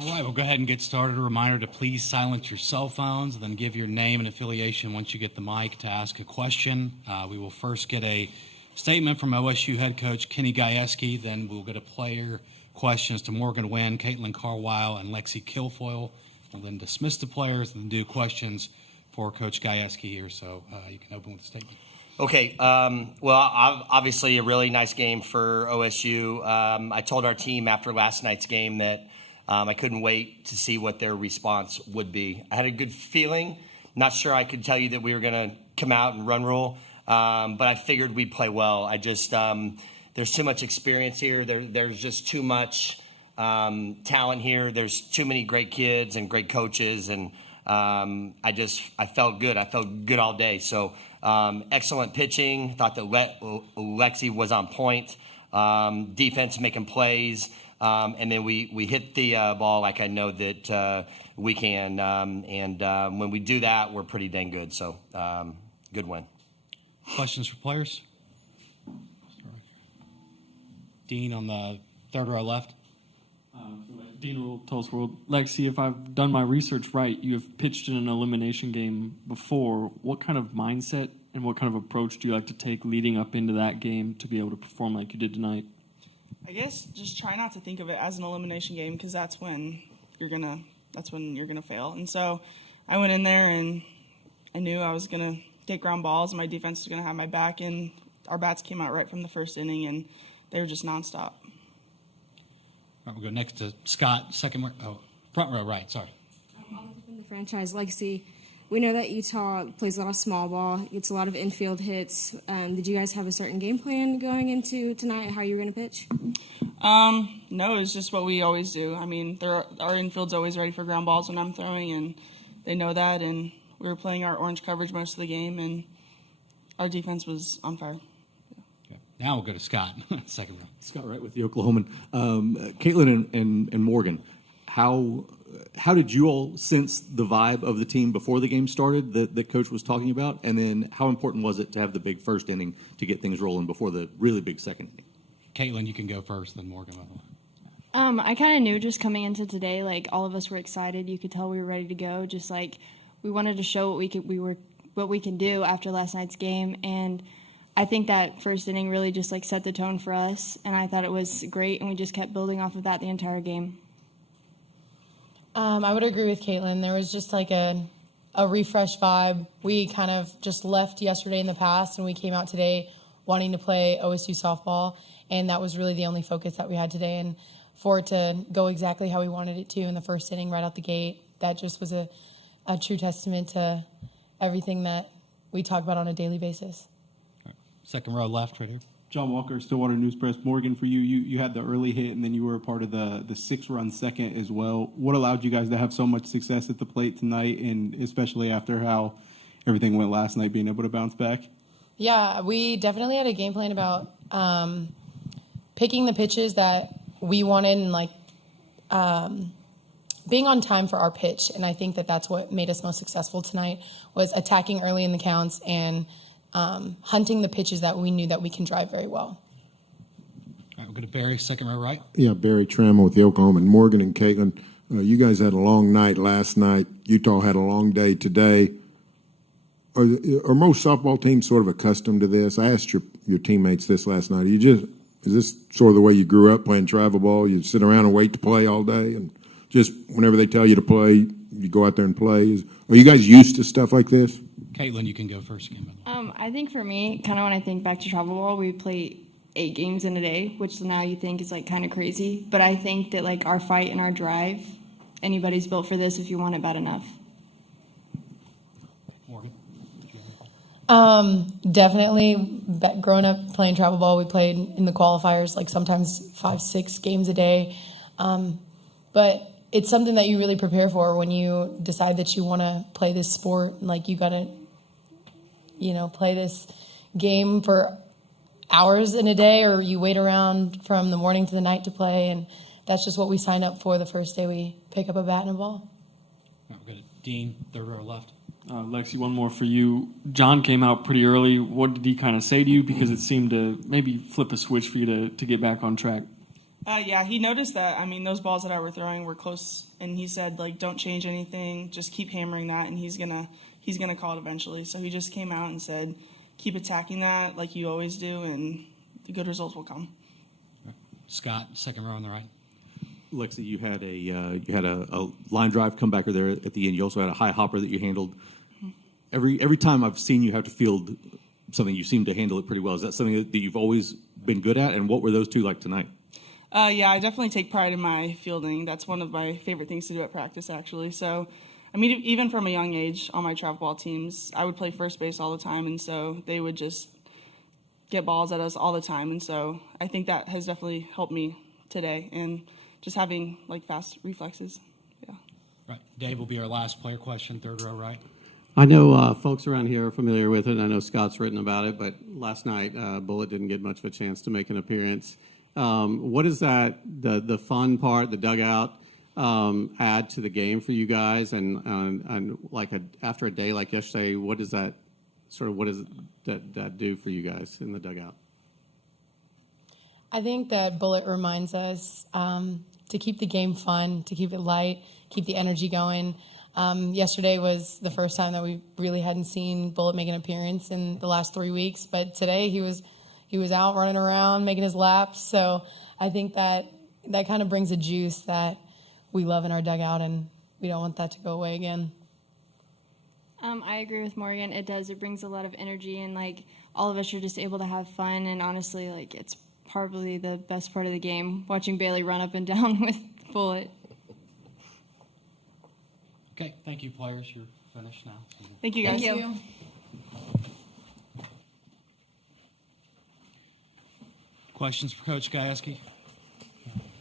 All right, we'll go ahead and get started. A reminder to please silence your cell phones and then give your name and affiliation once you get the mic to ask a question. We will first get a statement from OSU head coach Kenny Gajewski, then we'll get a player questions to Morgan Wynn, Caitlin Carwile, and Lexi Kilfoyle. We'll then dismiss the players and then do questions for Coach Gajewski here, so you can open with a statement. Okay, well, obviously a really nice game for OSU. I told our team after last night's game that I couldn't wait to see what their response would be. I had a good feeling. Not sure I could tell you that we were going to come out and run rule, but I figured we'd play well. I just there's too much experience here. There's just too much talent here. There's too many great kids and great coaches, and I felt good. I felt good all day. So excellent pitching. Thought that Lexi was on point. Defense making plays. And then we hit the ball like I know that we can. And when we do that, we're pretty dang good. So good win. Questions for players? Dean on the third row left. Dean will tell us, Lexi, if I've done my research right, you have pitched in an elimination game before. What kind of mindset and what kind of approach do you like to take leading up into that game to be able to perform like you did tonight? I guess just try not to think of it as an elimination game because that's when you're gonna fail. And so I went in there and I knew I was gonna get ground balls and my defense was gonna have my back. And our bats came out right from the first inning and they were just nonstop. All right, we'll go next to Scott, front row right. Sorry. From the franchise, Lexi, we know that Utah plays a lot of small ball, gets a lot of infield hits. Did you guys have a certain game plan going into tonight, how you were going to pitch? No, it's just what we always do. I mean, our infield's always ready for ground balls when I'm throwing, and they know that. And we were playing our orange coverage most of the game, and our defense was on fire. Okay. Now we'll go to Scott, second row. Scott Wright with the Oklahoman. Caitlin and Morgan, how did you all sense the vibe of the team before the game started that Coach was talking about? And then how important was it to have the big first inning to get things rolling before the really big second inning? Caitlin, you can go first, then Morgan. I kind of knew just coming into today, like all of us were excited. You could tell we were ready to go. Just like we wanted to show what we can do after last night's game. And I think that first inning really just like set the tone for us. And I thought it was great. And we just kept building off of that the entire game. I would agree with Caitlin. There was just like a refresh vibe. We kind of just left yesterday in the past, and we came out today wanting to play OSU softball, and that was really the only focus that we had today. And for it to go exactly how we wanted it to in the first inning right out the gate, that just was a true testament to everything that we talk about on a daily basis. All right. Second row left right here. John Walker, Stillwater News Press. Morgan, for you had the early hit, and then you were a part of the 6-run second as well. What allowed you guys to have so much success at the plate tonight, and especially after how everything went last night, being able to bounce back? Yeah, we definitely had a game plan about picking the pitches that we wanted and, like, being on time for our pitch. And I think that that's what made us most successful tonight was attacking early in the counts and hunting the pitches that we knew that we can drive very well. All right, we'll go to Barry, second row right. Yeah, Barry Trammell with the Oklahoma. And Morgan and Caitlin, you guys had a long night last night. Utah had a long day today. Are most softball teams sort of accustomed to this? I asked your teammates this last night. Is this sort of the way you grew up playing travel ball? You sit around and wait to play all day, and just whenever they tell you to play, you go out there and play? Are you guys used to stuff like this? Caitlin, you can go first again. I think for me, kind of when I think back to travel ball, we play 8 games in a day, which now you think is like kind of crazy. But I think that like our fight and our drive, anybody's built for this if you want it bad enough. Morgan? Definitely growing up playing travel ball, we played in the qualifiers like sometimes 5-6 games a day. But it's something that you really prepare for when you decide that you want to play this sport. Like you got to, play this game for hours in a day, or you wait around from the morning to the night to play. And that's just what we sign up for the first day we pick up a bat and a ball. We're going to Dean, third row left. Lexi, one more for you. John came out pretty early. What did he kind of say to you? Because it seemed to maybe flip a switch for you to get back on track. Yeah, he noticed that. I mean, those balls that I were throwing were close, and he said, like, don't change anything, just keep hammering that, and he's gonna call it eventually. So he just came out and said, keep attacking that like you always do, and the good results will come. Scott, second row on the right. Lexi, you had a line drive comebacker there at the end. You also had a high hopper that you handled. Every time I've seen you have to field something, you seem to handle it pretty well. Is that something that you've always been good at? And what were those two like tonight? Yeah, I definitely take pride in my fielding. That's one of my favorite things to do at practice, actually. So, I mean, even from a young age on my travel ball teams, I would play first base all the time, and so they would just get balls at us all the time. And so I think that has definitely helped me today, and just having, like, fast reflexes. Yeah. Right. Dave will be our last player question, third row right. I know folks around here are familiar with it, and I know Scott's written about it, but last night Bullitt didn't get much of a chance to make an appearance. What is that, the fun part, the dugout, add to the game for you guys? And like after a day like yesterday, what does that do for you guys in the dugout? I think that Bullet reminds us to keep the game fun, to keep it light, keep the energy going. Yesterday was the first time that we really hadn't seen Bullet make an appearance in the last 3 weeks, but today he was out running around, making his laps. So I think that kind of brings a juice that we love in our dugout, and we don't want that to go away again. I agree with Morgan. It does. It brings a lot of energy, and like all of us are just able to have fun. And honestly, like it's probably the best part of the game, watching Bailey run up and down with Bullet. Okay, thank you, players. You're finished now. Thank you, guys. Thank you. Questions for Coach Gajewski?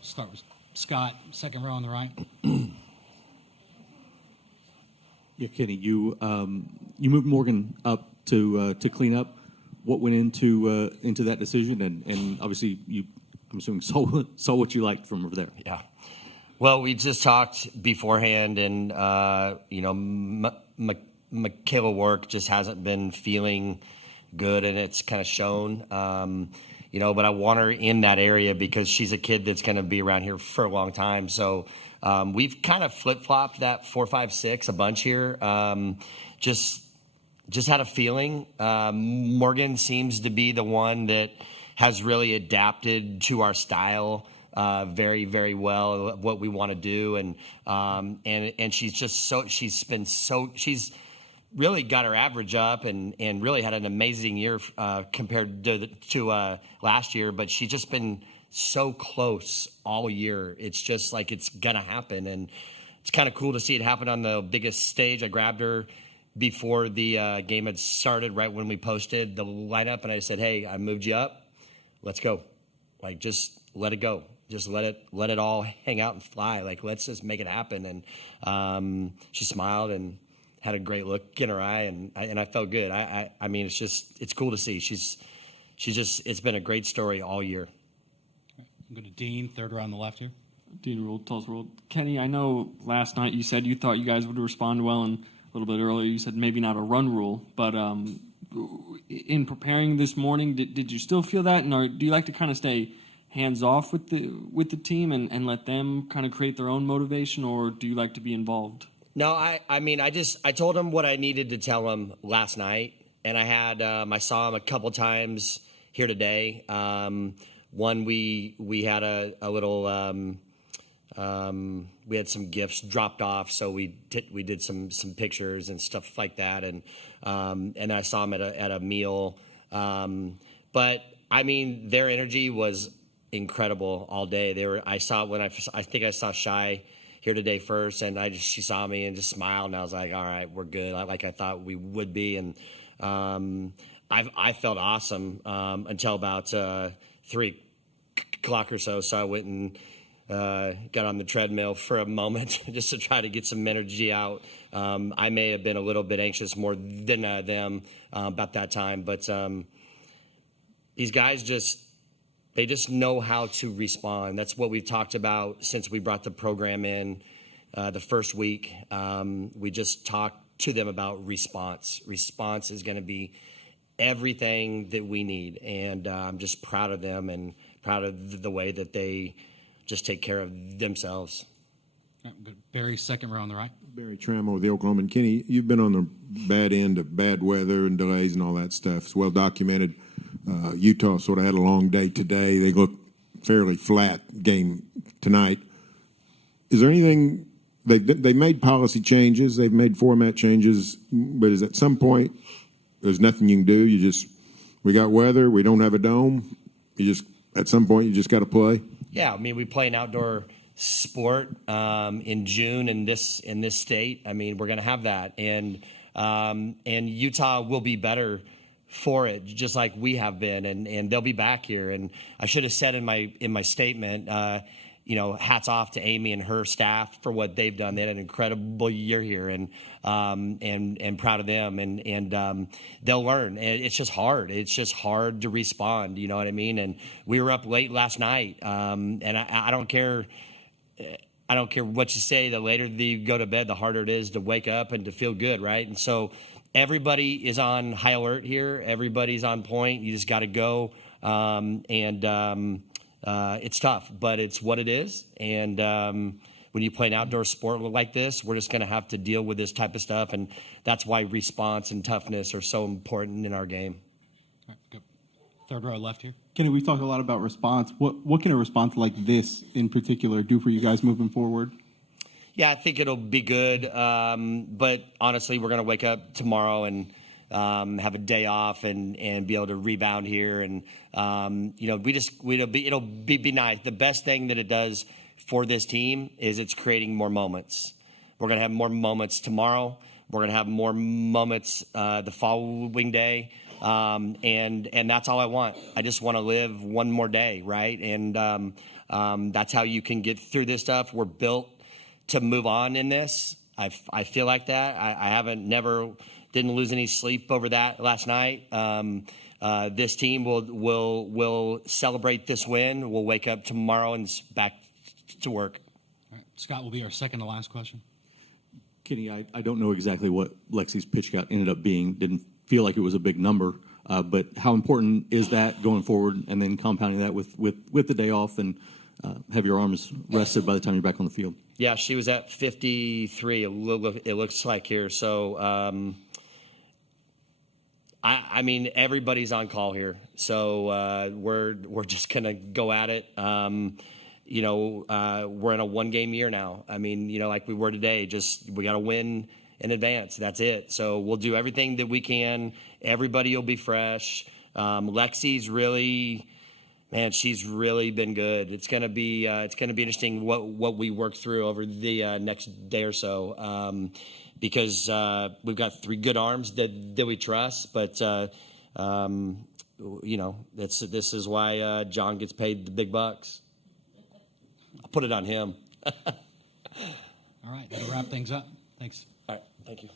Start with Scott, second row on the right. Yeah, Kenny, you moved Morgan up to clean up. What went into that decision, and obviously I'm assuming saw what you liked from over there. Yeah. Well, we just talked beforehand, and Michaela Work just hasn't been feeling good, and it's kind of shown. But I want her in that area because she's a kid that's going to be around here for a long time. So we've kind of flip-flopped that 4, 5, 6 a bunch here. Just had a feeling. Morgan seems to be the one that has really adapted to our style very, very well, what we want to do, and she's just she's really got her average up and really had an amazing year compared to last year, but she's just been so close all year. It's just like it's gonna happen, and it's kind of cool to see it happen on the biggest stage. I grabbed her before the game had started, right when we posted the lineup, and I said, "Hey, I moved you up. Let's go. Like, just let it go. Just let it all hang out and fly. Like, let's just make it happen." And she smiled and had a great look in her eye, and I felt good. I mean, it's cool to see. It's been a great story all year. I'm going to Dean, third row on the left here. Dean Rule, Tulsa World. Kenny, I know last night you said you thought you guys would respond well, and a little bit earlier you said maybe not a run rule, but in preparing this morning, did you still feel that, and do you like to kind of stay hands off with the team and let them kind of create their own motivation, or do you like to be involved? No, I mean, I told him what I needed to tell him last night, and I saw him a couple times here today. One, we had a little, we had some gifts dropped off, so we did some pictures and stuff like that, and I saw him at a meal. But I mean, their energy was incredible all day. I think I saw Shy here today first, and she saw me and just smiled, and I was like, all right, we're good. Like I thought we would be, and I felt awesome until about 3 o'clock or so. So I went and got on the treadmill for a moment just to try to get some energy out. I may have been a little bit anxious more than them about that time, but these guys they just know how to respond. That's what we've talked about since we brought the program in the first week. We just talked to them about response. Response is going to be everything that we need, and I'm just proud of them and proud of the way that they just take care of themselves. All right, good. Barry, second row on the right. Barry Trammell with the Oklahoman. Kenny, you've been on the bad end of bad weather and delays and all that stuff. It's well documented. Utah sort of had a long day today. They look fairly flat game tonight. Is there anything they made policy changes, they've made format changes, but is at some point there's nothing you can do? We got weather, we don't have a dome. At some point you just got to play. Yeah, I mean, we play an outdoor sport in June in this state. I mean, we're going to have that, and Utah will be better for it, just like we have been, and they'll be back here. And I should have said in my statement, hats off to Amy and her staff for what they've done. They had an incredible year here, and proud of them. And they'll learn. It's just hard. It's just hard to respond. You know what I mean? And we were up late last night, and I don't care. I don't care what you say. The later you go to bed, the harder it is to wake up and to feel good, right? And so everybody is on high alert here. Everybody's on point. You just got to go, it's tough, but it's what it is. And when you play an outdoor sport like this, we're just going to have to deal with this type of stuff, and that's why response and toughness are so important in our game. All right, good. Third row left here. Kenny, we talked a lot about response. What can a response like this in particular do for you guys moving forward? Yeah, I think it'll be good. But honestly, we're going to wake up tomorrow and have a day off and be able to rebound here. And, it'll be nice. The best thing that it does for this team is it's creating more moments. We're going to have more moments tomorrow. We're going to have more moments the following day. And that's all I want. I just want to live one more day, right? And that's how you can get through this stuff. We're built to move on in this. I feel like that. I didn't lose any sleep over that last night. This team will celebrate this win. We'll wake up tomorrow and back to work. All right. Scott will be our second to last question. Kenny, I don't know exactly what Lexi's pitch count ended up being. Didn't feel like it was a big number, but how important is that going forward, and then compounding that with the day off and have your arms rested by the time you're back on the field? Yeah, she was at 53. It looks like here. So, I mean, everybody's on call here. So we're just gonna go at it. We're in a one-game year now. I mean, like we were today. We got to win in advance. That's it. So we'll do everything that we can. Everybody will be fresh. Lexi's really. Man, she's really been good. It's gonna be interesting what we work through over the next day or so, because we've got three good arms that we trust. But this is why John gets paid the big bucks. I'll put it on him. All right, that'll wrap things up. Thanks. All right, thank you.